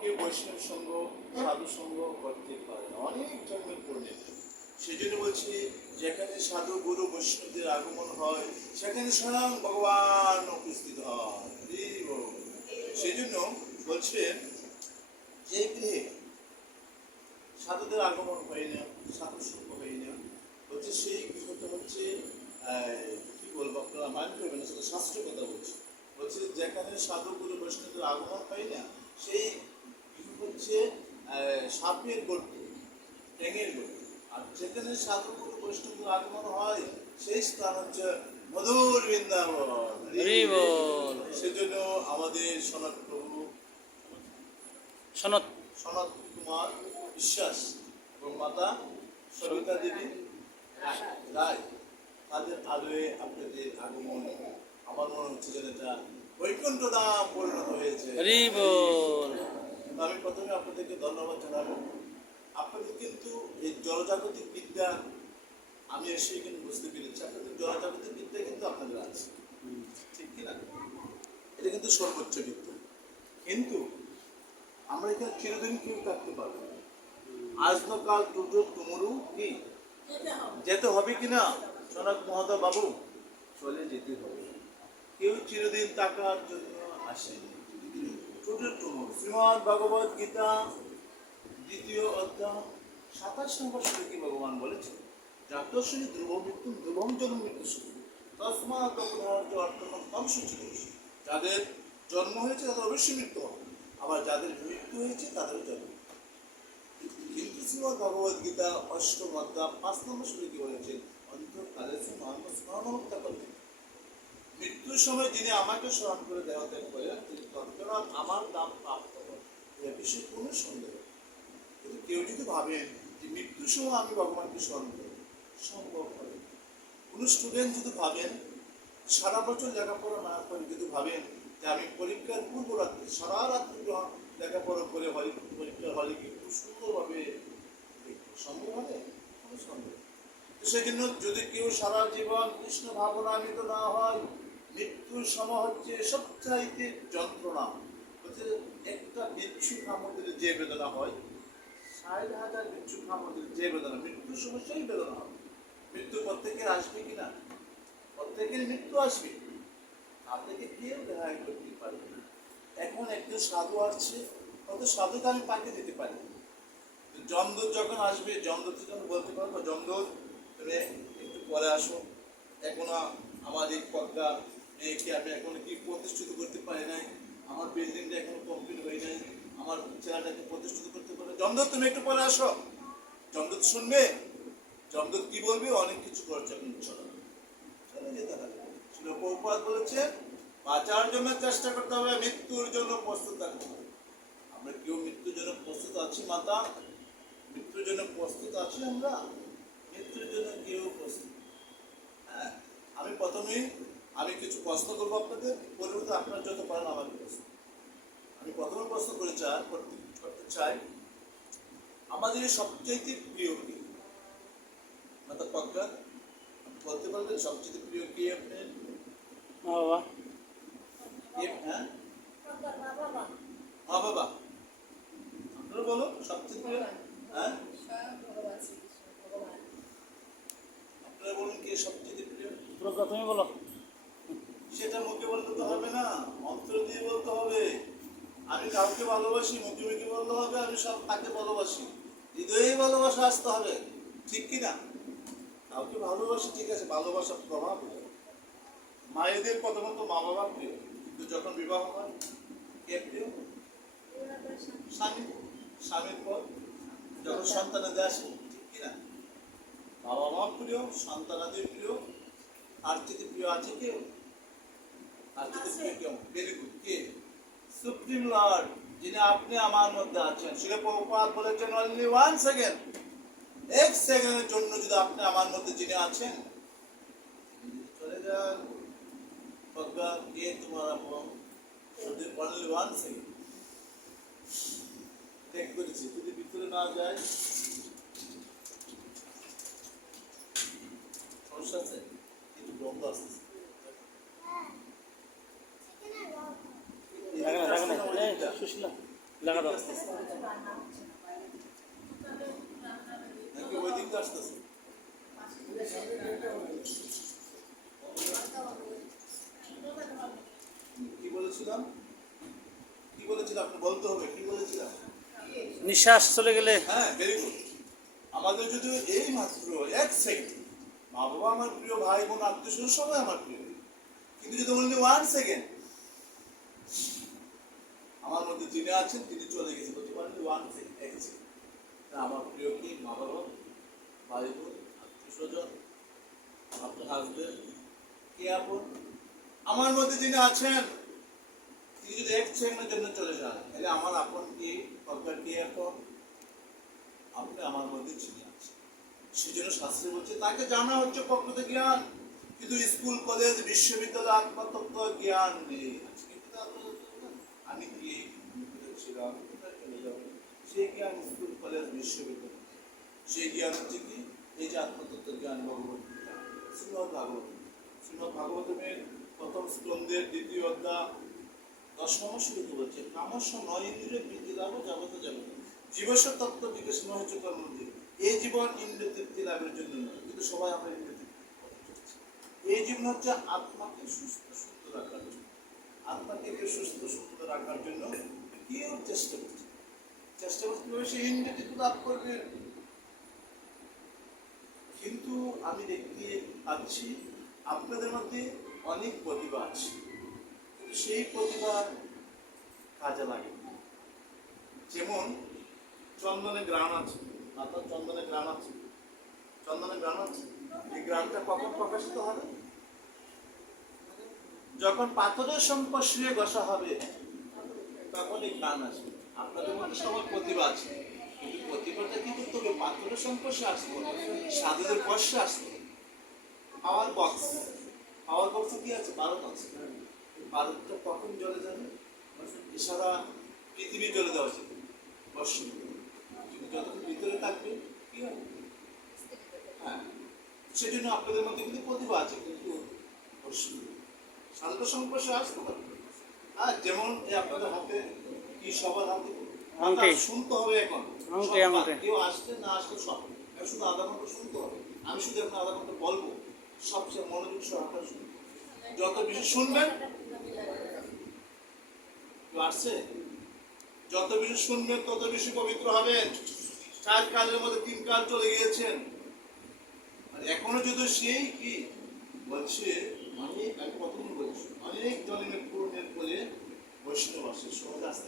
কেউ বৈষ্ণব সঙ্গ সাধু সঙ্গ করতে পারে না, অনেক জন্মের পরিণত। সেই জন্য বলছি, যেখানে সাধু গুরু বৈষ্ণবদের আগমন হয় সেখানে স্বয়ং ভগবান উপস্থিত হয়। সেই জন্য বলছেন, যে গৃহে সাধুদের আগমন হয় না, সাধু সঙ্গ হয় না, বলছে সেই গৃহটা হচ্ছে কি বলবো, আপনারা মাইন্ড করবেন না, সেটা শাস্ত্র কথা বলছে। বলছে যেখানে সাধু গুরু বৈষ্ণবদের আগমন হয় না সেই গৃহ হচ্ছে সাপের গর্ত, ট্যাঙের গর্ত। আর যেখানে সাধু গুরু বৈষ্ণবদের আগমন হয় সেই স্থান হচ্ছে মধুর বৃন্দাবন। সেজন্য আমাদের সনাত প্রভু সনত সনত কুমার বিশ্বাস এবং মাতা সবিতা দেবী রায়, তাদের আলোয় আপনাদের আগমন আমার মনে হচ্ছে যেন এটা বৈকুণ্ঠ ধাম পরিণত হয়েছে। আমি প্রথমে আপনাদেরকে ধন্যবাদ জানাবো। আপনাদের কিন্তু এই জলজাগতিক বিদ্যা আমি এসে কিন্তু বুঝতে পেরেছি, আপনাদের জলজাগতিক বিদ্যা কিন্তু আপনাদের আছে, ঠিক কিনা? এটা কিন্তু সর্বোচ্চ বিদ্যা। কিন্তু আমরা এখানে চিরদিন কেউ থাকতে পারবো না। আজ ন কাল দুটো তুমরু কি যেতে হবে কিনা সনাত মহোদয় বাবু, চলে যেতে হবে। কেউ চিরদিন থাকার জন্য আসেনি। শ্রীমদ্ ভগবদ গীতা 2য় অধ্যায় 27 নম্বর শ্লোকে ভগবান বলেছেন, জাতশ্রী ধ্রুব মৃত্যু ধ্রুবম জন্ম মৃত্যু তস্মাৎ তম সূচিত। যাদের জন্ম হয়েছে তাদের অবশ্যই মৃত্যু হবে, আবার যাদের মৃত্যু হয়েছে তাদেরও জন্ম। কিন্তু শ্রীমদ্ ভগবদ গীতা 8ম অধ্যায় 5 নম্বর শ্লোকে বলেছেন, অন্তকালে স্মরণমুক্ত করবেন। মৃত্যুর সময় যিনি আমাকে স্মরণ করে দেওয়া করে তিনি তৎক্ষণাৎ আমার নাম প্রাপ্ত হন, এ বিষয়ে কোনো সন্দেহ। কিন্তু কেউ যদি ভাবেন যে মৃত্যুর সময় আমি ভগবানকে স্মরণ করব, সম্ভব হবে। কোনো স্টুডেন্ট যদি ভাবেন সারা বছর লেখাপড়া না করে যদি ভাবেন যে আমি পরীক্ষার পূর্ব রাত্রে সারা রাত্রি লেখাপড়া করে হলে পরীক্ষার হলে কি খুব সুন্দরভাবে সম্ভব হবে? কোনো সন্দেহ। সেজন্য যদি কেউ সারা জীবন কৃষ্ণ ভাবনান্বিত না হয়, মৃত্যুর সময় হচ্ছে সবচাইতে যন্ত্রণা। হচ্ছে একটা বিচ্ছু কামড় যে বেদনা হয়, 60,000 বিচ্ছু কামড় যে বেদনা, মৃত্যুর সময় সেই বেদনা হবে। মৃত্যু প্রত্যেকের আসবে কিনা? প্রত্যেকের মৃত্যু আসবে, আপনাকে কেউ রেহাই করতে পারবে না। এখন একজন সাধু আসছে, অত সাধুকে আমি পাঠিয়ে দিতে পারি। যমদূত যখন আসবে, যমদূতকে যখন বলতে পারবো, যমদূত তুমি একটু পরে আসো, এখনো আমার এই পদ্মা মেয়েকে আমি এখনো কি প্রতিষ্ঠিত করতে পারি নাই, আমার বিল্ডিংটা এখনো কমপ্লিট হয়ে নাই, আমার ছেলেটাকে প্রতিষ্ঠিত করতে পারে, যমদূত তুমি একটু পরে আসো। যমদূত শুনবে, যমদূত কি বলবে? অনেক কিছু করছে, এখন চলে যেতে হবে। প্রভুপাদ বলেছেন, বাঁচার জন্য চেষ্টা করতে হবে, মৃত্যুর জন্য প্রস্তুত থাকতে হবে। আমরা কেউ মৃত্যুর জন্য প্রস্তুত আছি মাতা? মৃত্যুর জন্য প্রস্তুত আছি আমরা? মৃত্যুর জন্য কেউ প্রস্তুত। হ্যাঁ, আমি প্রথমেই কিছু প্রশ্ন করবো আপনাদের, পরিবর্তে আপনার যত পারেন আমাকে প্রশ্ন। আমি প্রথমে প্রশ্ন করতে চাই, আমাদের সবচেয়ে প্রিয় কি মাতা পক্কা? আপনি বলতে পারবেন সবচেয়ে প্রিয় কি আপনার? বাবা, হ্যাঁ, মা বাবা। আপনারা বলো সবচেয়ে প্রিয়। হ্যাঁ, আপনারা বলুন কি সবচেয়ে প্রিয়? প্রথমে বলো। সেটা মুখে বলতে তো হবে না, অন্তর দিয়ে বলতে হবে। আমি কাউকে ভালোবাসি মুখে মুখে বলতে হবে আমি সব তাকে ভালোবাসি, হৃদয়ে ভালোবাসা আসতে হবে, ঠিক কিনা? কাউকে ভালোবাসি ঠিক আছে, ভালোবাসার প্রভাব। মায়েদের প্রথমত মা বাবা প্রিয়, কিন্তু যখন বিবাহ হয় কে প্রিয়? স্বামী। স্বামীর পর যখন সন্তানাদের আসে, ঠিক কিনা? বাবা মা প্রিয়, সন্তানাদের প্রিয়, আর যদি প্রিয় আছে কেউ? আর যদি প্রিয় কেউ? Very good. কে? সুপ্রিম লর্ড, যিনি আপনি আমার মধ্যে আছেন। শ্রীল প্রভুপাদ বলেছেন, অনলি 1 সেকেন্ড, 1 সেকেন্ডের জন্য যদি আপনি আমার মধ্যে যিনি আছেন চলে যান, প্রজ্ঞা কে তোমার আপন? অনলি 1 সেকেন্ড টেক করেছি, যদি ভিতরে না যায় সমস্যা আছে, কিন্তু বন্ধ আসছে। সুশীলা লেখা দাও। আসতেছে নাকি ওই দিকটা আসতেছে? কি বলেছিলাম আপনি বলতে হবে কি বলেছিলাম? নিঃশ্বাস চলে গেলে হ্যাঁ, ভেরি গুড। আমাদের যদি এই মাত্র এক সেকেন্ড, মা বাবা আমার প্রিয়, ভাই বোন আত্মীয় স্বজন সবাই আমার প্রিয়, কিন্তু যদি অনলি 1 সেকেন্ড আমার মধ্যে যিনি আছেন তিনি চলে গেছেন, বলতে অনলি 1 সেকেন্ড, এক সেকেন্ড, আমার প্রিয় কি মা বাবা, ভাই বোন, আত্মীয় স্বজন, আপনার হাজবেন্ড, কে আপন, আমার মধ্যে যিনি আছেন তিনি যদি 1 সেকেন্ডের জন্য চলে যান, তাহলে আমার আপন কি, দরকার কি এখন? আপনি আমার মধ্যে চিনি আছে, সেজন্য শাস্ত্রে বলছে তাকে জানা হচ্ছে প্রকৃত জ্ঞান, কিন্তু স্কুল কলেজ বিশ্ববিদ্যালয় আত্মতত্ত্ব জ্ঞান নেই। আজকে কিন্তু আপনারা বলবেন, আমি কি ছিলাম, কোথায় চলে যাবো? সেই জ্ঞান স্কুল কলেজ বিশ্ববিদ্যালয়, সেই জ্ঞান হচ্ছে কি এই যে আত্মতত্ত্ব জ্ঞান, ভগবত গীতা, শ্রীমদ্ ভাগবত, শ্রীমদ্ ভাগবতের প্রথম স্কন্ধের 2য় অধ্যায় 10 শ্লোকে বলছে কামস্য নয় ইন্দ্রিয় বৃদ্ধি লাভ যাবত যাবত জীবস্ব তত্ত্ব বিকাশ হচ্ছে কর্মযোগ। এই জীবন ইন্দ্রিয় তৃপ্তি লাভের জন্য নয়, কিন্তু সবাই আমরা ইন্দ্রিয় তৃপ্তি করছি। এই জীবন হচ্ছে আত্মাকে সুস্থ সুন্দর রাখার জন্য, আত্মাকে সুস্থ সুন্দর রাখার জন্য কেউ চেষ্টা করছে, কিভাবে সে ইন্দ্রিয় তৃপ্তি লাভ করবে। কিন্তু আমি দেখতে পাচ্ছি আপনাদের মধ্যে অনেক প্রতিভা আছে, কিন্তু সেই প্রতিভা কাজে লাগে না। যেমন চন্দনে গ্রাম আছে, মাথার চন্দনে গ্রাম আছে, এই গ্রামটা কখন প্রকাশিত হবে? যখন পাথরের সংস্পর্শে ঘষা হবে তখন এই গ্রাম আসবে। আপনাদের মধ্যে সবার প্রতিভা আছে, কিন্তু প্রতিভাটা কি করতে হবে? পাথরের সংস্পর্শে আসতে হবে, সাধুদের স্পর্শে আসতে হবে। পাওয়ার বক্স কি আছে? ভারত আছে। ভারতটা কখন জলে যাবে? সারা পৃথিবী জলে দেওয়া উচিত বর্ষণ, কিন্তু যতক্ষণ ভিতরে থাকবে কি হবে? হ্যাঁ, সেজন্য আপনাদের মধ্যে কিন্তু প্রতিভা আছে, কিন্তু সাধুতা সংস্পর্শে আসতে পারবে। হ্যাঁ, যেমন এই আপনাদের হাতে কি, সবার হাতে আংটি। শুনতে হবে এখন, আংটি, সব আংটি। কেউ আসলে না আসলে সব, শুধু আধা ঘন্টা শুনতে হবে। আমি শুধু আপনার আধা ঘন্টা বলবো, সবচেয়ে মনোযোগ সহ আপনারা শুনবেন। যত বেশি শুনবেন, কেউ আসছে, যত বেশি শুনবেন তত বেশি পবিত্র হবেন। 4 কালের মধ্যে 3 কাল চলে গিয়েছেন, আর এখনো যদি সেই কি বলছে, অনেক, আমি প্রথম বলছি অনেক জন্মের পূর্ণের পরে বৈষ্ণব আসে, সহজ আসতে